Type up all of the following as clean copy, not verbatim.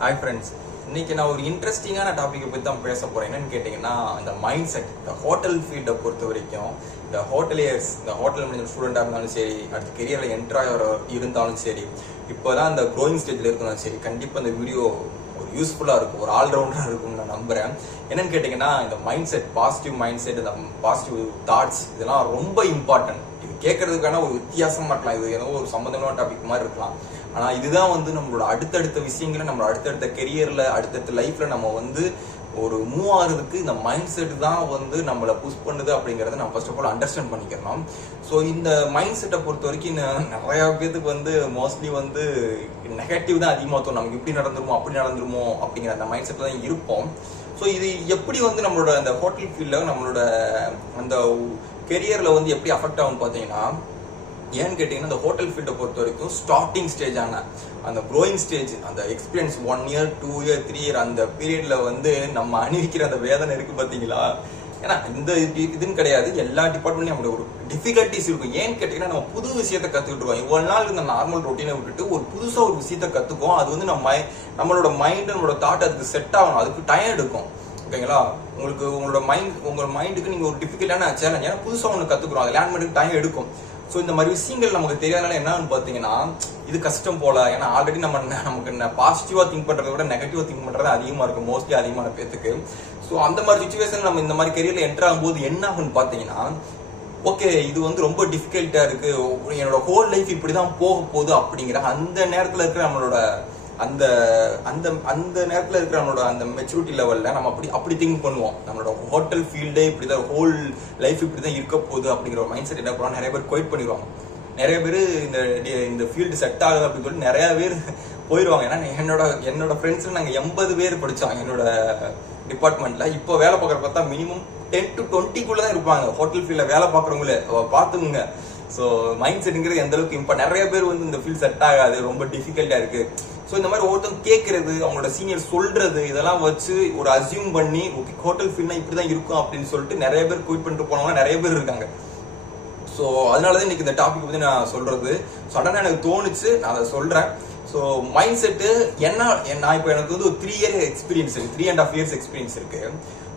Hi friends, இன்னைக்கு நான் ஒரு இன்ட்ரெஸ்டிங்கான டாப்பிக்கை பற்றி தான் பேச போகிறேன். என்னன்னு கேட்டிங்கன்னா, இந்த மைண்ட் செட். இந்த ஹோட்டல் ஃபீல்டை பொறுத்த வரைக்கும் இந்த ஹோட்டலியர்ஸ், இந்த ஹோட்டல் மேனேஜர் ஸ்டூடெண்டாக இருந்தாலும் சரி, அடுத்த கெரியரில் என்ட்ராயர் இருந்தாலும் சரி, இப்போ தான் இந்த க்ரோயிங் ஸ்டேஜில் இருக்கணும் சரி, கண்டிப்பாக இந்த வீடியோ ஒரு யூஸ்ஃபுல்லாக இருக்கும், ஒரு ஆல்ரவுண்டராக இருக்கும்னு நான் நம்புகிறேன். என்னன்னு கேட்டிங்கன்னா, இந்த mind set, positive mind set, இந்த பாசிட்டிவ் தாட்ஸ், இதெல்லாம் ரொம்ப இம்பார்ட்டன்ட். இது கேட்கறதுக்கான ஒரு வித்தியாசமாக இருக்கலாம், இது ஏதோ ஒரு சம்மந்தமான டாபிக் மாதிரி இருக்கலாம். ஆனால் இதுதான் நம்மளோட அடுத்தடுத்த விஷயங்களை, நம்மளோட அடுத்தடுத்த கெரியரில், அடுத்தடுத்த லைஃப்பில் நம்ம ஒரு மூவ் ஆகிறதுக்கு இந்த மைண்ட் செட் தான் நம்மளை புஷ் பண்ணுது அப்படிங்கிறத நம்ம ஃபர்ஸ்ட் ஆஃப் ஆல் அண்டர்ஸ்டாண்ட் பண்ணிக்கிறோம். ஸோ இந்த மைண்ட் செட்டை பொறுத்த வரைக்கும் நிறையா பேருக்கு மோஸ்ட்லி நெகட்டிவ் தான் அதிகமாக தோணும். நமக்கு இப்படி நடந்துருமோ அப்படி நடந்துருமோ அப்படிங்கிற அந்த மைண்ட் செட்டில் தான் இருப்போம். ஸோ இது எப்படி நம்மளோட அந்த ஹோட்டல் ஃபீல்டில் நம்மளோட அந்த கெரியரில் எப்படி அஃபெக்ட் ஆகும் பார்த்தீங்கன்னா, ஏன்னு கேட்டீங்கன்னா, இந்த ஹோட்டல் ஃபீல்டை பொறுத்த வரைக்கும் ஸ்டார்டிங் ஸ்டேஜ் ஆன அந்த க்ரோயிங் ஸ்டேஜ், அந்த எக்ஸ்பீரியன்ஸ் 1 year 2 year 3 year அந்த பீரியட்ல நம்ம அணிவிக்கிற அந்த வேதனை இருக்கு பார்த்தீங்களா. ஏன்னா இந்த இதுன்னு கிடையாது, எல்லா டிபார்ட்மெண்ட்லையும் நம்மளோட ஒரு டிஃபிகல்ட்டிஸ் இருக்கும். ஏன்னு கேட்டீங்கன்னா, நம்ம புது விஷயத்தை கற்றுக்கிட்டு இருக்கோம். இவ்வளவு நாள் இந்த நார்மல் ரொட்டீனை விட்டுட்டு ஒரு புதுசாக ஒரு விஷயத்தை கற்றுக்கோம். அது நம்மளோட மைண்ட், நம்மளோட தாட் அதுக்கு செட் ஆகணும், அதுக்கு டைம் எடுக்கும். ஓகேங்களா. உங்களோட மைண்டுக்கு நீங்கள் ஒரு டிஃபிகல்ட்டான சேலஞ்ச், ஏன்னா புதுசாக ஒன்று கற்றுக்குறோம், அது லேர்ன் பண்ணுறதுக்கு டைம் எடுக்கும். ஸோ இந்த மாதிரி விஷயங்கள் நமக்கு தெரியாதனால என்னன்னு பார்த்தீங்கன்னா, இது கஷ்டம் போல. ஏன்னா ஆல்ரெடி நமக்கு பாசிட்டிவாக திங்க் பண்ணுறத விட நெகட்டிவாக திங்க் பண்ணுறது அதிகமாக இருக்கும், மோஸ்ட்லி அதிகமான பேத்துக்கு. ஸோ அந்த மாதிரி சுச்சுவேஷன் நம்ம இந்த மாதிரி கெரியரில் என்டர் ஆகும்போது என்ன ஆகுன்னு பார்த்தீங்கன்னா, ஓகே இது ரொம்ப டிஃபிகல்ட்டாக இருக்கு, என்னோட ஹோல் லைஃப் இப்படி தான் போக போகுது அப்படிங்கிற அந்த நேரத்தில் இருக்கிற நம்மளோட அந்த அந்த அந்த நேரத்தில் இருக்கிற நம்மளோட அந்த மெச்சூரிட்டி லெவலில் நம்ம அப்படி திங்க் பண்ணுவோம். நம்மளோட ஹோட்டல் ஃபீல்டே இப்படி தான், ஹோல் லைஃப் இப்படி தான் இருக்க போகுது அப்படிங்கிற ஒரு மைண்ட் செட் என்ன பண்ணுவாங்க, நிறைய பேர் குவைட் பண்ணிடுவாங்க. நிறைய பேர் இந்த ஃபீல்டு செட் ஆகுது அப்படின்னு சொல்லிட்டு நிறைய பேர் போயிடுவாங்க. ஏன்னா என்னோட ஃப்ரெண்ட்ஸ் நாங்கள் 80 பேர் படித்தோம் என்னோட டிபார்ட்மெண்ட்டில். இப்போ வேலை பார்க்குற பார்த்தா மினிமம் 10 to 20 தான் இருப்பாங்க ஹோட்டல் ஃபீல்டில் வேலை பார்க்குறவங்களே. பார்த்துங்க. ஸோ மைண்ட் செட்டுங்கிறது எந்த அளவுக்கு இப்போ நிறைய பேர் இந்த ஃபீல்ட் செட் ஆகாது, ரொம்ப டிஃபிகல்ட்டாக இருக்கு. ஸோ இந்த மாதிரி ஒருத்தவங்க கேட்கறது, அவங்களோட சீனியர் சொல்றது, இதெல்லாம் வச்சு ஒரு அசியூம் பண்ணி ஓகே ஹோட்டல் ஃபீல்ட்னா இப்படிதான் இருக்கும் அப்படின்னு சொல்லிட்டு நிறைய பேர் குயிட் பண்ணிட்டு போனவங்க நிறைய பேர் இருக்காங்க. ஸோ அதனாலதான் இன்னைக்கு இந்த டாபிக் பத்தி நான் சொல்றது சடனா எனக்கு தோணுச்சு, நான் அதை சொல்றேன். ஸோ மைண்ட் செட்டு என்ன, நான் இப்போ எனக்கு ஒரு 3 year எக்ஸ்பீரியன்ஸ் இருக்கு, 3.5 years எக்ஸ்பீரியன்ஸ் இருக்கு.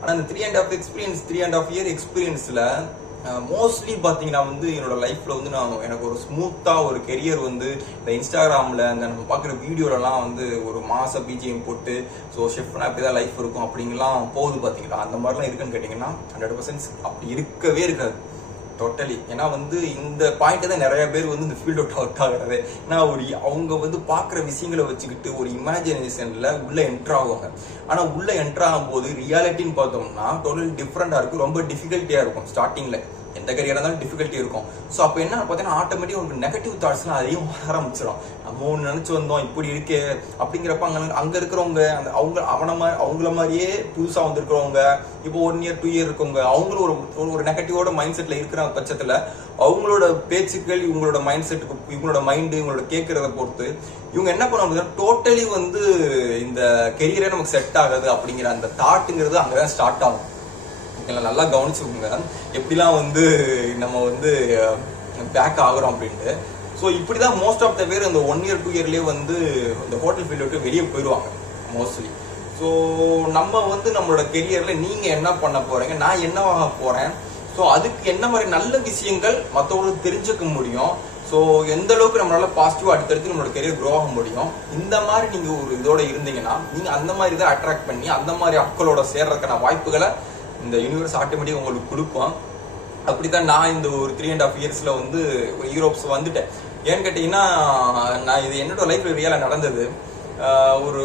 ஆனால் அந்த 3.5 year எக்ஸ்பீரியன்ஸ்ல மோஸ்ட்லி பார்த்தீங்கன்னா என்னோட லைஃப்ல எனக்கு ஒரு ஸ்மூத்தா ஒரு கெரியர் இந்த இன்ஸ்டாகிராம்ல இந்த நம்ம பார்க்குற வீடியோலலாம் ஒரு மாச பிஜிஎம் போட்டு ஸோ ஷெஃப்னா அப்படிதான் லைஃப் இருக்கும் அப்படிங்கலாம் போகுது பார்த்தீங்களா. அந்த மாதிரிலாம் இருக்குன்னு கேட்டிங்கன்னா 100% அப்படி இருக்கவே இருக்காது டோட்டலி. ஏன்னா இந்த பாயிண்ட் தான் நிறைய பேர் இந்த ஃபீல்ட் அவுட் ஆகுறது. ஏன்னா அவங்க பார்க்குற விஷயங்களை வச்சுக்கிட்டு ஒரு இமேஜினேஷன்ல உள்ள என்ட்ரு ஆகுவாங்க. ஆனால் உள்ள என்ட்ரு ஆகும்போது ரியாலிட்டின்னு பார்த்தோம்னா டோட்டல் டிஃப்ரெண்டாக இருக்கும், ரொம்ப டிஃபிகல்ட்டியாக இருக்கும். ஸ்டார்டிங்ல எந்த கரியராக இருந்தாலும் டிஃபிகல்ட்டி இருக்கும். ஸோ அப்போ என்ன பார்த்தீங்கன்னா, ஆட்டோமேட்டிக்காக உங்களுக்கு நெகட்டிவ் தாட்ஸ்லாம் அதையும் வர ஆரம்பிச்சிடும். நம்ம ஒன்று நினச்சி வந்தோம் இப்படி இருக்கே அப்படிங்கிறப்ப அங்கே இருக்கிறவங்க அவங்கள மாதிரியே புதுசாக வந்திருக்கிறவங்க, இப்போ 1 year 2 year இருக்கவங்க, அவங்களும் ஒரு நெகட்டிவோட மைண்ட் செட்டில் இருக்கிற பட்சத்தில் அவங்களோட பேச்சுக்கள் இவங்களோட மைண்ட் செட்டுக்கு, இவங்களோட மைண்டு இவங்களோட கேட்கறத பொறுத்து இவங்க என்ன பண்ணுவாங்க, டோட்டலி இந்த கெரியரே நமக்கு செட் ஆகாது அப்படிங்கிற அந்த தாட்டுங்கிறது அங்கதான் ஸ்டார்ட் ஆகும். நல்லா கவனிச்சுக்கோங்க எப்படிலாம் நம்ம பேக் ஆகுறோம் அப்படின்ட்டு. ஸோ இப்படிதான் மோஸ்ட் ஆஃப் த பேர் இந்த 1 year 2 yearலயே இந்த ஹோட்டல் ஃபீல்டு விட்டு வெளியே போயிடுவாங்க மோஸ்ட்லி. ஸோ நம்ம நம்மளோட கெரியர்ல நீங்க என்ன பண்ண போறீங்க, நான் என்னவாக போறேன், ஸோ அதுக்கு என்ன மாதிரி நல்ல விஷயங்கள் மற்றவங்களுக்கு தெரிஞ்சுக்க முடியும், ஸோ எந்த அளவுக்கு நம்மளால பாசிட்டிவா அடுத்தடுத்து நம்மளோட கெரியர் க்ரோ ஆக முடியும். இந்த மாதிரி நீங்க ஒரு இதோட இருந்தீங்கன்னா நீங்க அந்த மாதிரி தான் அட்ராக்ட் பண்ணி அந்த மாதிரி ஆட்களோட சேர்றதுக்கான வாய்ப்புகளை இந்த யூனிவர்ஸ் ஆட்டோமேட்டிக் உங்களுக்கு கொடுப்போம். அப்படித்தான் நான் இந்த ஒரு 3.5 yearsல ஒரு யூரோப்ஸ் வந்துட்டேன். ஏன்னு கேட்டீங்கன்னா, நான் இது என்னோட லைஃப்ல ரியலா நடந்தது. ஒரு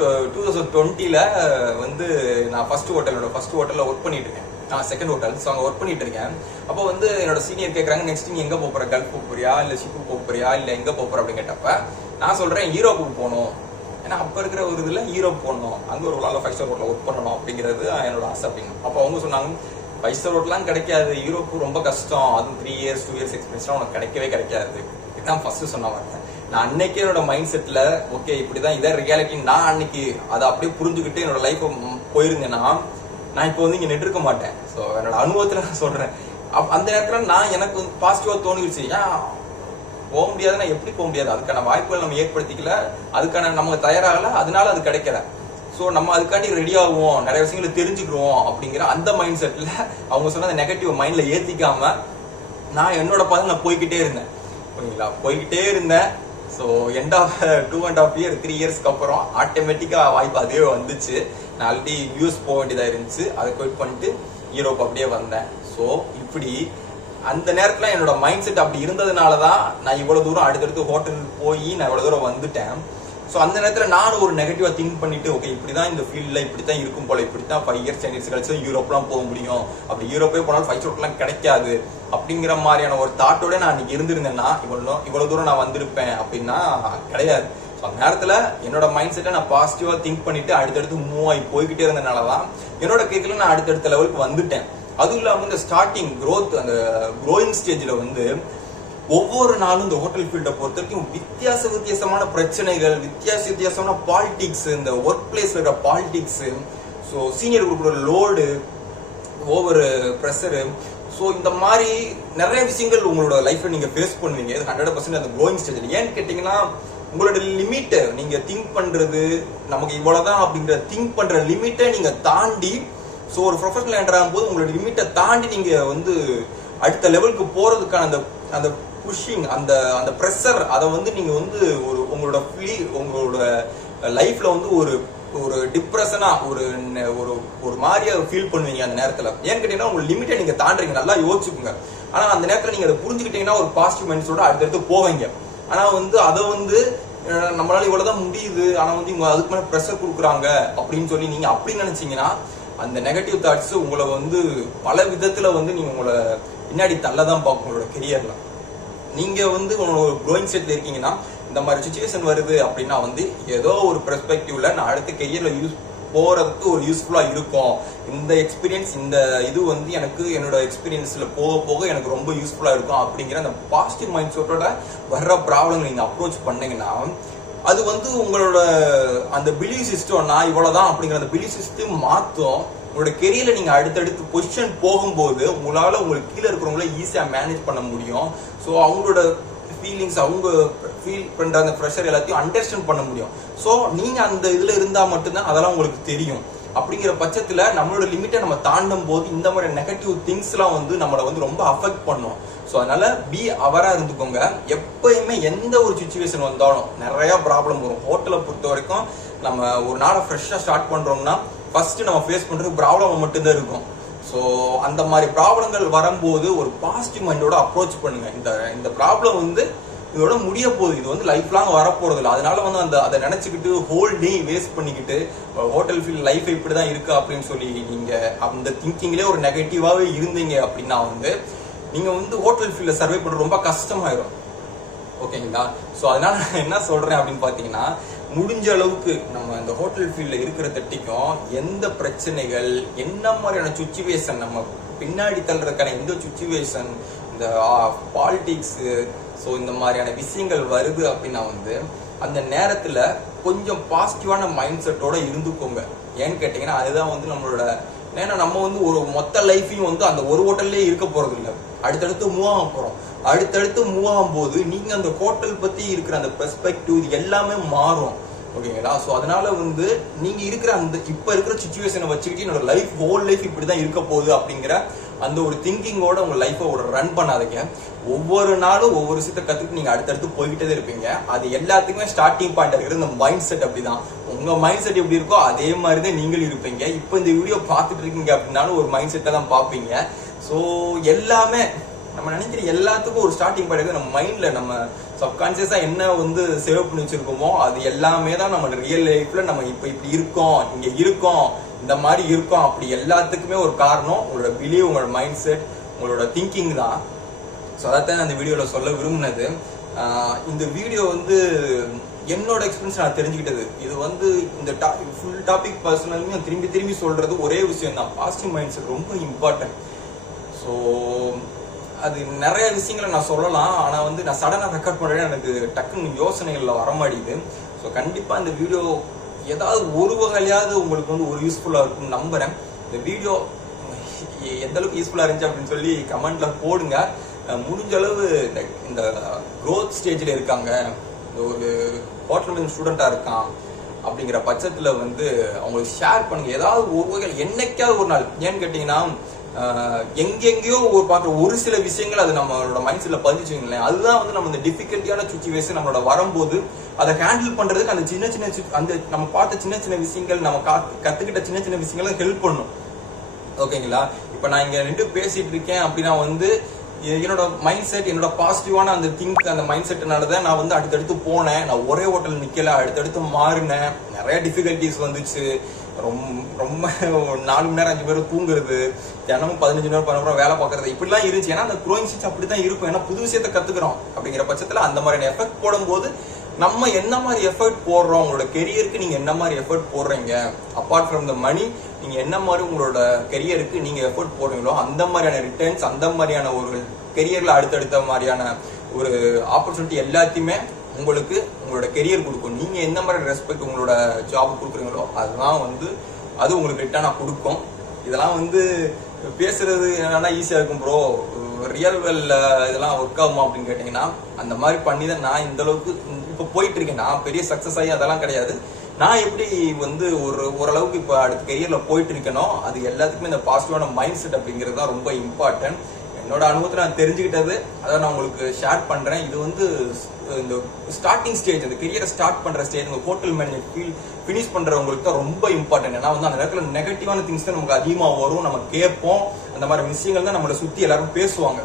2020ல நான் ஃபர்ஸ்ட் ஹோட்டல்ல ஒர்க் பண்ணிட்டு இருக்கேன். நான் செகண்ட் ஹோட்டல், ஸோ அங்கே ஒர்க் பண்ணிட்டு இருக்கேன். அப்போ என்னோட சீனியர் கேட்குறாங்க, நெக்ஸ்ட் நீ எங்கே போகிற, கல்ஃப் போறியா இல்லை ஷிப்பு போறியா இல்லை எங்கே போகிற அப்படின்னு கேட்டப்ப நான் சொல்றேன் யூரோப்புக்கு போகணும். ஏன்னா அப்போ இருக்கிற ஒரு இதில் யூரோப் போகணும், அங்கே ஒரு 5 star ஹோட்டலில் ஒர்க் பண்ணணும் அப்படிங்கிறது என்னோட ஆசை அப்படின்னு. அப்போ அவங்க சொன்னாங்க 5 star ஹோட்டலாம் கிடைக்காது, யூரோப்பு ரொம்ப கஷ்டம், அதுவும் 3 years 2 years எக்ஸ்பீரியன்ஸ்லாம் உனக்கு கிடைக்கவே கிடைக்காது. இதுதான் ஃபர்ஸ்ட் சொன்ன வார்த்தை. நான் அன்னைக்கு என்னோட மைண்ட் செட்டில் ஓகே இப்படிதான் இதான் ரியாலிட்டி, நான் அன்னைக்கு அதை அப்படியே புரிஞ்சுக்கிட்டு என்னோட லைஃப் போயிருந்தேன்னா நான் இப்போ இங்கே நின்றுக்க மாட்டேன். ஸோ என்னோட அனுபவத்தில் நான் சொல்றேன். அந்த நேரத்தில் நான் எனக்கு பாசிட்டிவா தோணிடுச்சு. ஏன் போக முடியாதுன்னா எப்படி போக முடியாது? அதுக்கான வாய்ப்புகள் நம்ம ஏற்படுத்திக்கல, அதுக்கான நமக்கு தயாராகல, அதனால அது கிடைக்கல. ஸோ நம்ம அதுக்காண்டி ரெடி ஆகுவோம், நிறைய விஷயங்களை தெரிஞ்சுக்கிறோம் அப்படிங்கிற அந்த மைண்ட் செட்ல அவங்க சொன்ன அந்த நெகட்டிவ் மைண்ட்ல ஏத்திக்காம நான் என்னோட பாதை நான் போய்கிட்டே இருந்தேன். ஓகேங்களா, போய்கிட்டே இருந்தேன். ஸோ எண்ட் ஆஃப் 2.5 இயர் 3 இயர்ஸ்க்கு அப்புறம் ஆட்டோமேட்டிக்கா வாய்ப்பு அதே வந்துச்சு. நான் ஆல்ரெடி யூஎஸ் போக வேண்டியதா இருந்துச்சு, அதை குவிட் பண்ணிட்டு யூரோப் அப்படியே வந்தேன். ஸோ இப்படி அந்த நேரத்துல என்னோட மைண்ட் செட் அப்படி இருந்ததுனாலதான் நான் இவ்வளவு தூரம் அடுத்தடுத்து ஹோட்டல் போய் நான் இவ்வளவு தூரம் வந்துட்டேன். ஸோ அந்த நேரத்தில் நானும் ஒரு நெகட்டிவா திங்க் பண்ணிட்டு, ஓகே இப்படிதான் இந்த ஃபீல்ட்ல இப்படித்தான் இருக்கும் போல, இப்படித்தான் 5 இயர்ஸ் 10 இயர்ஸ் கழிச்சு யூரோப்லாம் போக முடியும், அப்படி யூரோப்பே போனாலும் 5 ஸ்டார்லாம் கிடைக்காது அப்படிங்கிற மாதிரியான ஒரு தாட்டோட நான் அன்னைக்கு இருந்திருந்தேன்னா இவ்வளவு தூரம் நான் வந்திருப்பேன் அப்படின்னா கிடையாது. ஸோ அந்த நேரத்தில் என்னோட மைண்ட் செட்டை நான் பாசிட்டிவா திங்க் பண்ணிட்டு அடுத்தடுத்து மூவ் ஆகி போய்கிட்டே இருந்ததுனாலதான் என்னோட கேரியர்ல நான் அடுத்தடுத்த லெவலுக்கு வந்துட்டேன். அதுவும் இல்லாமல் இந்த ஸ்டார்டிங் க்ரோத், அந்த க்ரோயிங் ஸ்டேஜ்ல வந்து ஒவ்வொரு நாளும் இந்த ஹோட்டல் ஃபீல்டை பொறுத்த வரைக்கும் வித்தியாசமான பிரச்சனைகள், வித்தியாசமான பாலிடிக்ஸ், இந்த ஒர்க் பிளேஸ்ல இருக்கிற பாலிடிக்ஸ், ஸோ சீனியர் குரூப்போட லோடு, ஓவர் ப்ரெஷரு, ஸோ இந்த மாதிரி நிறைய விஷயங்கள் உங்களோட லைஃப்ல நீங்க ஃபேஸ் பண்ணுவீங்க. இது 100% அந்த க்ரோயிங் ஸ்டேஜ். ஏன்னு கேட்டீங்கன்னா உங்களோட லிமிட் நீங்க திங்க் பண்றது நமக்கு இவ்வளவுதான் அப்படிங்கிற திங்க் பண்ற லிமிட்டை நீங்க தாண்டி, ஸோ ஒரு ப்ரொஃபஷனல் என்டர் ஆகும்போது உங்களோட லிமிட்டை தாண்டி நீங்க வந்து அடுத்த லெவலுக்கு போறதுக்கான அந்த புஷிங், அந்த ப்ரெஷர், அதை வந்து நீங்க வந்து உங்களோட லைஃப்ல வந்து ஒரு டிப்ரெஷனா ஒரு மாதிரியா ஃபீல் பண்ணுவீங்க அந்த நேரத்துல. ஏன்னு கேட்டீங்கன்னா உங்க லிமிட்டை நீங்க தாண்டுறீங்க, நல்லா யோசிச்சுக்கோங்க. ஆனா அந்த நேரத்துல நீங்க அதை புரிஞ்சுக்கிட்டீங்கன்னா ஒரு பாசிட்டிவ் மைண்ட்ஸோட அடுத்தடுத்து போவீங்க. ஆனா வந்து அதை வந்து நம்மளால இவ்வளவுதான் முடியுது, ஆனா வந்து இவங்க அதுக்கு மேல ப்ரெஷர் கொடுக்குறாங்க அப்படின்னு சொல்லி நீங்க அப்படி நினைச்சீங்கன்னா அந்த நெகட்டிவ் தாட்ஸ் உங்களை வந்து பல விதத்துல வந்து நீங்க உங்களை பின்னாடி தள்ளதான் பார்க்கும். உங்களோட கெரியர்ல நீங்க வந்து உங்களோட க்ரோயிங் ஸ்டேஜ்ல இருக்கீங்கன்னா இந்த மாதிரி சுச்சுவேஷன் வருது அப்படின்னா வந்து ஏதோ ஒரு பெர்ஸ்பெக்டிவ்ல நான் அடுத்த கெரியர்ல போறதுக்கு ஒரு யூஸ்ஃபுல்லா இருக்கும், இந்த எக்ஸ்பீரியன்ஸ், இந்த இது வந்து எனக்கு என்னோட எக்ஸ்பீரியன்ஸ்ல போக போக எனக்கு ரொம்ப யூஸ்ஃபுல்லா இருக்கும் அப்படிங்கிற அந்த பாசிட்டிவ் மைண்ட் செட்டோட வர்ற ப்ராப்ளம் நீங்க அப்ரோச் பண்ணீங்கன்னா அது வந்து உங்களோட அந்த பிலீவ் சிஸ்டம், நான் இவ்வளவுதான் அப்படிங்கிற அந்த பிலீவ் சிஸ்டம் மாத்தும். உங்களோட கெரியர்ல நீங்க அடுத்தடுத்து பொசிஷன் போகும்போது உங்களால உங்களுக்கு கீழே இருக்கிறவங்கள ஈஸியா மேனேஜ் பண்ண முடியும். ஸோ அவங்களோட ஃபீலிங்ஸ், அவங்க ஃபீல் பண்ற அந்த ப்ரெஷர் எல்லாத்தையும் அண்டர்ஸ்டாண்ட் பண்ண முடியும். ஸோ நீங்க அந்த இதுல இருந்தா மட்டும்தான் அதெல்லாம் உங்களுக்கு தெரியும். அப்படிங்கிற பட்சத்துல நம்மளோட லிமிட்டை நம்ம தாண்டும் போது இந்த மாதிரி நெகட்டிவ் திங்ஸ் எல்லாம் வந்து நம்மளை வந்து ரொம்ப அஃபெக்ட் பண்ணும். ஸோ அதனால பி அவரா இருந்துக்கோங்க. எப்பயுமே எந்த ஒரு சுச்சுவேஷன் வந்தாலும் நிறைய ப்ராப்ளம் வரும். ஹோட்டலை பொறுத்த வரைக்கும் நம்ம ஒரு நாளை ஃப்ரெஷ்ஷா ஸ்டார்ட் பண்றோம்னா ஃபர்ஸ்ட் நம்ம ஃபேஸ் பண்றது ப்ராப்ளம் மட்டும்தான் இருக்கும். ஸோ அந்த மாதிரி ப்ராப்ளங்கள் வரும்போது ஒரு பாசிட்டிவ் மைண்டோட அப்ரோச் பண்ணுங்க. இந்த ப்ராப்ளம் வந்து இதோட முடிய போகுது, இது வந்து லைஃப் லாங் வரப்போறது இல்லை, அதனால வந்து அதை நினைச்சுக்கிட்டு ஹோல் டே வேஸ்ட் பண்ணிக்கிட்டு ஹோட்டல் ஃபீல்ட் லைஃப் இப்படிதான் இருக்கு அப்படின்னு சொல்லி நீங்க அந்த திங்கிங்லேயே ஒரு நெகட்டிவாவே இருந்தீங்க அப்படின்னா வந்து நீங்க வந்து ஹோட்டல் ஃபீல்ட்ல சர்வே பண்றது ரொம்ப கஷ்டமாயிரும். ஓகேங்களா? ஸோ அதனால நான் என்ன சொல்றேன் அப்படின்னு பாத்தீங்கன்னா, முடிஞ்ச அளவுக்கு நம்ம இந்த ஹோட்டல் ஃபீல்ட்ல இருக்கிற தட்டிக்கும் எந்த பிரச்சனைகள், என்ன மாதிரியான சுச்சுவேஷன், நம்ம பின்னாடி தள்ளுறதுக்கான எந்த சுச்சுவேஷன், இந்த பாலிடிக்ஸ், ஸோ இந்த மாதிரியான விஷயங்கள் வருது அப்படின்னா வந்து அந்த நேரத்துல கொஞ்சம் பாசிட்டிவான மைண்ட் செட்டோட இருந்துக்கோங்க. ஏன்னு கேட்டீங்கன்னா அதுதான் வந்து நம்மளோட, ஏன்னா நம்ம வந்து ஒரு மொத்த லைஃபையும் வந்து அந்த ஒரு ஹோட்டல்லே இருக்க போறது இல்லை, அடுத்தடுத்து மூவ் ஆக போறோம். அடுத்தடுத்து மூவ் ஆகும் போது நீங்க அந்த ஹோட்டல் பத்தி இருக்கிற அந்த பெர்ஸ்பெக்டிவ் எல்லாமே மாறும். ஓகேங்களா? ஸோ அதனால வந்து நீங்க இருக்கிற அந்த இப்ப இருக்கிற சுச்சுவேஷனை வச்சுக்கிட்டு என்னோட லைஃப் ஹோல் லைஃப் இப்படிதான் இருக்க போகுது அப்படிங்கிற அந்த ஒரு திங்கிங்கோட உங்க லைஃபை ஒரு ரன் பண்ணாதீங்க. ஒவ்வொரு நாளும் ஒவ்வொரு விஷயத்தை கத்துக்கிட்டு நீங்க அடுத்தடுத்து போய்கிட்டே இருப்பீங்க. அது எல்லாத்துக்குமே ஸ்டார்டிங் பாயிண்ட் இருக்கிற இந்த மைண்ட் செட் அப்படிதான். உங்க மைண்ட் செட் எப்படி இருக்கோ அதே மாதிரிதான் நீங்களும் இருப்பீங்க. இப்போ இந்த வீடியோ பார்த்துட்டு இருக்கீங்க அப்படின்னாலும் ஒரு மைண்ட் செட்டை தான் பார்ப்பீங்க. ஸோ எல்லாமே நம்ம நினைக்கிற எல்லாத்துக்கும் ஒரு ஸ்டார்டிங் பாயிண்ட் நம்ம மைண்ட்ல, நம்ம சப்கான்சியஸா என்ன வந்து சேவ் பண்ணி வச்சிருக்கோமோ அது எல்லாமே தான் நம்ம ரியல் லைஃப்ல நம்ம இப்படி இருக்கோம், இங்க இருக்கோம், இந்த மாதிரி இருக்கோம். அப்படி எல்லாத்துக்குமே ஒரு காரணம் உங்களோட பிலீவ், உங்களோட மைண்ட் செட், உங்களோட திங்கிங் தான். ஸோ அதைத்தான் அந்த வீடியோல சொல்ல விரும்பினது. இந்த வீடியோ வந்து என்னோட எக்ஸ்பீரியன்ஸ் நான் தெரிஞ்சுக்கிட்டது. இது வந்து இந்த ஃபுல் டாபிக் பர்சனலுமே திரும்பி சொல்றது ஒரே விஷயம் தான், பாசிட்டிவ் மைண்ட் செட் ரொம்ப இம்பார்ட்டன்ட். ஸோ அது நிறைய விஷயங்களை நான் சொல்லலாம், ஆனா வந்து நான் சடனா ரெக்கார்ட் பண்றேன், எனக்கு டக்குன்னு யோசனைகள்ல வரமாட்டேங்குது. ஸோ கண்டிப்பா இந்த வீடியோ ஏதாவது ஒரு வகையாவது உங்களுக்கு வந்து ஒரு யூஸ்ஃபுல்லா இருக்கும்னு நம்புறேன். இந்த வீடியோ எந்த அளவுக்கு யூஸ்ஃபுல்லா இருந்துச்சு அப்படின்னு சொல்லி கமெண்ட்ல போடுங்க. முடிஞ்ச அளவு இந்த க்ரோத் ஸ்டேஜில் இருக்காங்க, ஒரு ஹோட்டல் மேனேஜ்மெண்ட் ஸ்டூடெண்ட்டாக இருக்கான் அப்படிங்கிற பட்சத்தில் வந்து அவங்களுக்கு ஷேர் பண்ணுங்க. ஏதாவது ஒரு வகையில் என்னைக்காவது ஒரு நாள், ஏன்னு கேட்டிங்கன்னா எங்கெங்கேயோ பார்க்குற ஒரு சில விஷயங்கள் அது நம்மளோட மைண்ட் செட்டில் பதிச்சுங்களேன். அதுதான் வந்து நம்ம இந்த டிஃபிகல்ட்டியான சுச்சுவேஷன் நம்மளோட வரும்போது அதை ஹேண்டில் பண்ணுறதுக்கு அந்த சின்ன சின்ன அந்த நம்ம பார்த்த சின்ன சின்ன விஷயங்கள், நம்ம கற்றுக்கிட்ட சின்ன சின்ன விஷயங்களை ஹெல்ப் பண்ணும். ஓகேங்களா? இப்போ நான் இங்கே நின்று பேசிட்டு இருக்கேன் அப்படின்னா வந்து என்னோட மைண்ட் செட், என்னோட பாசிட்டிவான அந்த அந்த மைண்ட் செட்னால தான் நான் வந்து அடுத்தடுத்து போனேன். நான் ஒரே ஹோட்டல் நிற்கல, அடுத்தடுத்து மாறினேன். நிறைய டிஃபிகல்ட்டிஸ் வந்துச்சு. ரொம்ப 4 மணி நேரம் 5 பேர் தூங்குறது, தினமும் 15 நேரம் 12 வேலை பார்க்கறது, இப்படிலாம் இருந்துச்சு. ஏன்னா அந்த க்ரோயிங் ஸ்டேஜ் அப்படி தான் இருக்கும். ஏன்னா புது விஷயத்தை கற்றுக்குறோம் அப்படிங்கிற பட்சத்தில் அந்த மாதிரியான எஃபெக்ட் போடும்போது நம்ம என்ன மாதிரி எஃபர்ட் போடுறோம், உங்களோட கெரியருக்கு நீங்க என்ன மாதிரி எஃபர்ட் போடுறீங்க, அப்பார்ட் ஃப்ரம் த மணி நீங்க என்ன மாதிரி உங்களோட கெரியருக்கு நீங்க எஃபர்ட் போடுறீங்களோ அந்த மாதிரியான ரிட்டர்ன்ஸ், அந்த மாதிரியான ஒரு கெரியர்ல அடுத்தடுத்த மாதிரியான ஒரு ஆப்பர்ச்சுனிட்டி எல்லாத்தையுமே உங்களுக்கு உங்களோட கெரியர் கொடுக்கும். நீங்க எந்த மாதிரி ரெஸ்பெக்ட் உங்களோட ஜாப் கொடுக்குறீங்களோ அதுதான் வந்து அது உங்களுக்கு ரிட்டர்னா கொடுக்கும். இதெல்லாம் வந்து பேசுறது என்னன்னா ஈஸியா இருக்கும் ப்ரோ, ரியல் வெல்ல இதெல்லாம் ஒர்க் ஆகுமா அப்படின்னு கேட்டீங்கன்னா அந்த மாதிரி பண்ணி தான் நான் இந்த அளவுக்கு இப்போ போயிட்டு இருக்கேன். நான் பெரிய சக்சஸ் ஆகி அதெல்லாம் கிடையாது. நான் எப்படி வந்து ஓரளவுக்கு இப்போ அடுத்த கெரியர்ல போயிட்டு இருக்கேனோ அது எல்லாத்துக்குமே இந்த பாசிட்டிவான மைண்ட் செட் அப்படிங்கிறது தான் ரொம்ப இம்பார்ட்டன்ட். என்னோட அனுபவத்தை நான் தெரிஞ்சுக்கிட்டது, அதை நான் உங்களுக்கு ஷேர் பண்றேன். இது வந்து இந்த ஸ்டார்டிங் ஸ்டேஜ், அந்த கெரியரை ஸ்டார்ட் பண்ற ஸ்டேஜ், இந்த ஹோட்டல் மேனேஜ்மெண்ட் ஃபினிஷ் பண்றவங்களுக்கு தான் ரொம்ப இம்பார்ட்டன்ட். ஏன்னா வந்து அந்த நேரத்தில் நெகட்டிவான திங்ஸ் தான் நமக்கு அதிகமாக வரும், நம்ம கேட்போம், அந்த மாதிரி விஷயங்கள் தான் நம்மளை சுற்றி எல்லாரும் பேசுவாங்க.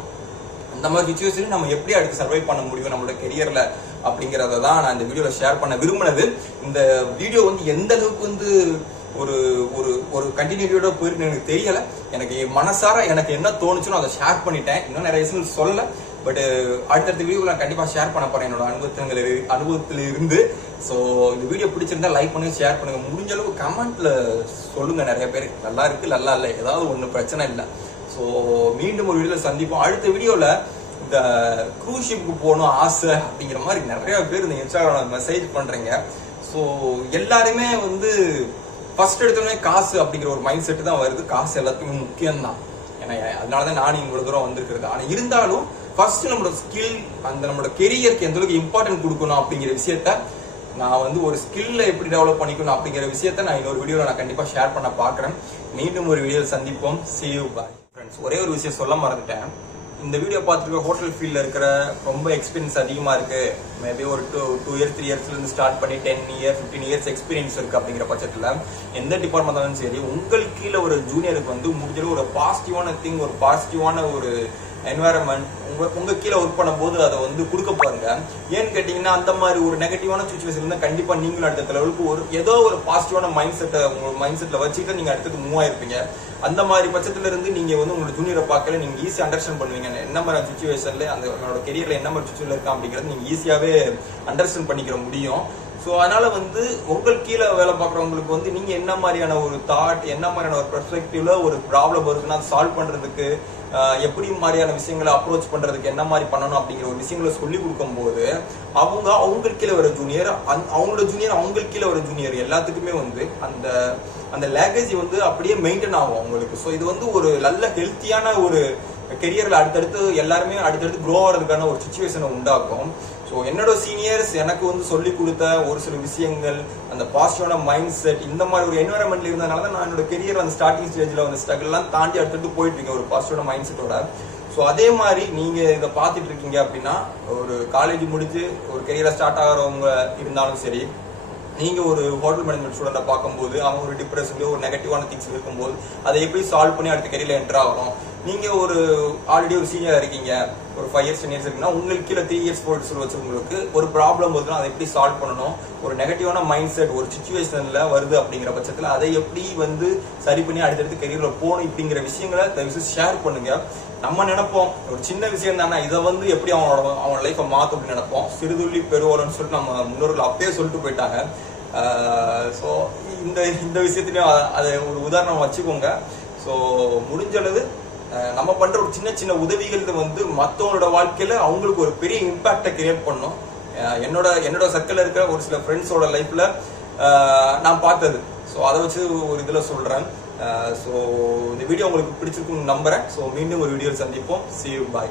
அந்த மாதிரி சுச்சுவேஷன் நம்ம எப்படி அடுத்து சர்வை பண்ண முடியும் நம்மளோட கெரியர்ல அப்படிங்கறத தான் நான் இந்த வீடியோல ஷேர் பண்ண விரும்பினது. இந்த வீடியோ வந்து எந்த அளவுக்கு வந்து ஒரு ஒரு ஒரு கண்டினியூட்டியோட போயிருக்கு எனக்கு தெரியல. எனக்கு மனசார எனக்கு என்ன தோணுச்சுன்னு அதை ஷேர் பண்ணிட்டேன். இன்னும் நிறைய விஷயங்கள் சொல்ல, பட் அடுத்தடுத்த வீடியோவில் நான் கண்டிப்பாக ஷேர் பண்ண போறேன் என்னோட அனுபவத்தில் இருந்து. ஸோ இந்த வீடியோ பிடிச்சிருந்தா லைக் பண்ணுங்க, ஷேர் பண்ணுங்க, முடிஞ்ச அளவு கமெண்ட்ல சொல்லுங்க. நிறைய பேர் நல்லா இருக்கு, நல்லா இல்லை, ஏதாவது ஒன்றும் பிரச்சனை இல்லை. ஸோ மீண்டும் ஒரு வீடியோவில் சந்திப்போம். அடுத்த வீடியோவில் இந்த க்ரூஸ் ஷிப்புக்கு போகணும் ஆசை அப்படிங்கிற மாதிரி நிறைய பேர் இந்த இன்ஸ்டாகிராம்ல மெசேஜ் பண்றீங்க. ஸோ எல்லாருமே வந்து ஃபர்ஸ்ட் எடுத்தோடனே காசு அப்படிங்கிற ஒரு மைண்ட் செட் தான் வருது. காசு எல்லாத்துக்குமே முக்கியம்தான், ஏன்னா அதனாலதான் நானும் இவ்வளவு தூரம் வந்திருக்கிறது. ஆனா இருந்தாலும் ஃபர்ஸ்ட் நம்மளோட ஸ்கில், அந்த நம்மளோட கெரியருக்கு எந்த அளவுக்கு இம்பார்ட்டன்ட் கொடுக்கணும் அப்படிங்கிற விஷயத்த நான் வந்து ஒரு ஸ்கில்ல எப்படி டெவலப் பண்ணிக்கணும் அப்படிங்கிற விஷயத்த நான் இன்னொரு வீடியோல நான் கண்டிப்பா ஷேர் பண்ண பாக்குறேன். மீண்டும் ஒரு வீடியோவில் சந்திப்போம். See you, bye. ஃப்ரெண்ட்ஸ், ஒரே ஒரு விஷயம் சொல்ல மறந்துட்டேன். இந்த வீடியோ பார்த்துருக்க ஹோட்டல் ஃபீல்டில் இருக்கிற ரொம்ப எக்ஸ்பீரியன்ஸ் அதிகமாக இருக்கு, மேபி ஒரு 2 இயர்ஸ் 3 இயர்ஸ்லேருந்து ஸ்டார்ட் பண்ணி 10 இயர்ஸ் 15 இயர்ஸ் எக்ஸ்பீரியன்ஸ் இருக்கு அப்படிங்கிற பட்சத்தில் எந்த டிபார்ட்மெண்ட் இருந்தாலும் சரி, உங்களுக்கு கீழே ஒரு ஜூனியருக்கு வந்து முடிஞ்சளவு ஒரு பாசிட்டிவான திங், ஒரு பாசிட்டிவான ஒரு என்வாயரன்மெண்ட் உங்க கீழே ஒர்க் பண்ணும்போது அதை வந்து கொடுக்க பாருங்க. ஏன்னு கேட்டீங்கன்னா அந்த மாதிரி ஒரு நெகட்டிவான சுச்சுவேஷன் இருந்தால் கண்டிப்பா நீங்களும் அடுத்த லெவலுக்கு ஒரு ஏதோ ஒரு பாசிட்டிவான மைண்ட் செட்டை உங்க மைண்ட் செட்ல வச்சுக்கிட்டு நீங்க அடுத்தது மூவ் ஆயிருப்பீங்க. அந்த மாதிரி பட்சத்துல இருந்து நீங்க வந்து உங்களோட ஜூனியரை பார்க்கல நீங்க ஈஸியா அண்டர்ஸ்டாண்ட் பண்ணுவீங்க. என்ன மாதிரி சுச்சுவேஷன்ல அந்த என்னோட கெரியர்ல என்ன மாதிரி சுச்சுவேஷன் இருக்கா அப்படிங்கிறது நீங்க ஈஸியாவே அண்டர்ஸ்டாண்ட் பண்ணிக்கிற முடியும். ஸோ அதனால வந்து உங்களுக்கு கீழே வேலை பார்க்குறவங்களுக்கு வந்து நீங்க என்ன மாதிரியான ஒரு தாட், என்ன மாதிரியான ஒரு பெர்ஸ்பெக்டிவ்ல ஒரு ப்ராப்ளம் வருதுன்னா அதை சால்வ் பண்றதுக்கு எப்படி மாதிரியான விஷயங்களை அப்ரோச் பண்றதுக்கு என்ன மாதிரி பண்ணணும் அப்படிங்கிற ஒரு விஷயங்களை சொல்லி கொடுக்கும் போது அவங்களுக்கு கீழே வர ஜூனியர், அவங்களோட ஜூனியர் அவங்களுக்கு கீழே வர ஜூனியர் எல்லாத்துக்குமே வந்து அந்த அந்த லேகேஜ் வந்து அப்படியே மெயின்டைன் ஆகும் அவங்களுக்கு. ஸோ இது வந்து ஒரு நல்ல ஹெல்த்தியான ஒரு கெரியர்ல அடுத்தடுத்து எல்லாருமே அடுத்தடுத்து க்ரோ ஆகிறதுக்கான ஒரு சுச்சுவேஷனை உண்டாக்கும். ஸோ என்னோட சீனியர்ஸ் எனக்கு வந்து சொல்லி கொடுத்த ஒரு சில விஷயங்கள், அந்த பாசிட்டிவான மைண்ட் செட், இந்த மாதிரி ஒரு என்வரன்மெண்ட்ல இருந்ததுனால தான் நான் என்னோட கெரியர் அந்த ஸ்டார்டிங் ஸ்டேஜ்ல வந்து ஸ்ட்ரகிள்லாம் தாண்டி அடுத்தடுத்து போயிட்டு இருக்கேன் ஒரு பாசிட்டிவான மைண்ட் செட்டோட. ஸோ அதே மாதிரி நீங்க இதை பார்த்துட்டு இருக்கீங்க அப்படின்னா, ஒரு காலேஜ் முடிச்சு ஒரு கெரியரை ஸ்டார்ட் ஆகிறவங்க இருந்தாலும் சரி, நீங்க ஒரு ஹோட்டல் மேனேஜ்மெண்ட் ஸ்டூடெண்ட்டை பார்க்கும்போது அவங்க ஒரு டிப்ரெஷன்ல ஒரு நெகட்டிவான திங்ஸ் இருக்கும்போது அதை எப்படி சால்வ் பண்ணி அடுத்த கெரியர்ல என்டர் ஆகணும். நீங்க ஒரு ஆல்ரெடி ஒரு சீனியரா இருக்கீங்க, ஒரு 5 இயர்ஸ் 10 இயர்ஸ் இருக்குன்னா உங்களுக்கு கீழே 3 இயர்ஸ் 4 இயர்ஸ் வச்சவங்களுக்கு ஒரு ப்ராப்ளம் வருதுன்னா அதை எப்படி சால்வ் பண்ணணும், ஒரு நெகட்டிவான மைண்ட் செட் ஒரு சுச்சுவேஷன்ல வருது அப்படிங்கிற பட்சத்தில் அதை எப்படி வந்து சரி பண்ணி அடுத்தடுத்து கெரியர்ல போகணும் இப்படிங்கிற விஷயங்களை தயவு ஷேர் பண்ணுங்க. நம்ம நினைப்போம் ஒரு சின்ன விஷயம் தானே, இதை வந்து எப்படி அவனோட லைஃபை மாற்றும் அப்படின்னு நினைப்போம். சிறுதுள்ளி பெருவோலன்னு சொல்லிட்டு நம்ம முன்னோர்கள் அப்பயே சொல்லிட்டு போயிட்டாங்க. ஸோ இந்த விஷயத்துலையும் அதை ஒரு உதாரணம் வச்சுக்கோங்க. ஸோ முடிஞ்சளவு நம்ம பண்ற ஒரு சின்ன சின்ன உதவிகள் வந்து மற்றவங்களோட வாழ்க்கையில அவங்களுக்கு ஒரு பெரிய இம்பாக்டை கிரியேட் பண்ணும். என்னோட சர்க்கிள் இருக்கிற ஒரு சில ஃப்ரெண்ட்ஸோட லைஃப்ல நான் பார்த்தது. ஸோ அதை வச்சு ஒரு இதில் சொல்றேன். ஸோ இந்த வீடியோ உங்களுக்கு பிடிச்சிருக்குன்னு நம்புறேன். ஸோ மீண்டும் ஒரு வீடியோவில் சந்திப்போம். See you, bye.